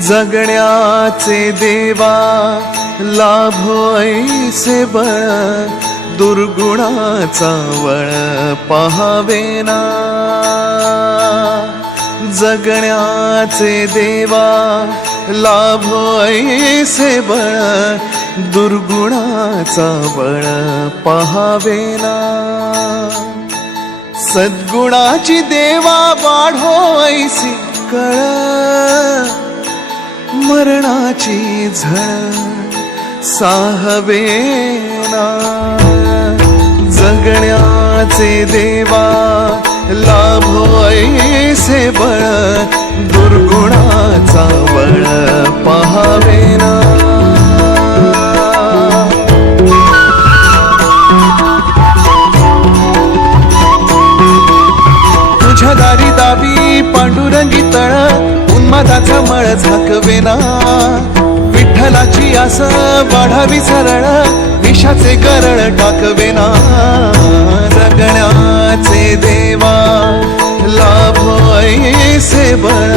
जगण्याचे देवा लाभो ऐसे बळ, दुर्गुणाचा वळ पहावेना। जगण्याचे देवा लाभो ऐसे बळ, दुर्गुणाचा बळ पहावेना। सद्गुणाची देवा वाढो ऐसी कळ, मरणाची झळ साहवेना। जगण्याचे देवा लाभो ऐसे बळ, दुर्गुणाचा बळ पहावेना। तुझ्या दारी दावी पांडुरंगी तळ, उन्मादाचा मळ झाकवेना। विठ्ठलाची आस वाढावी सरळ, विषाचे गरळ टाकवेना। जगण्याचे देवा लाभो ऐसे बळ,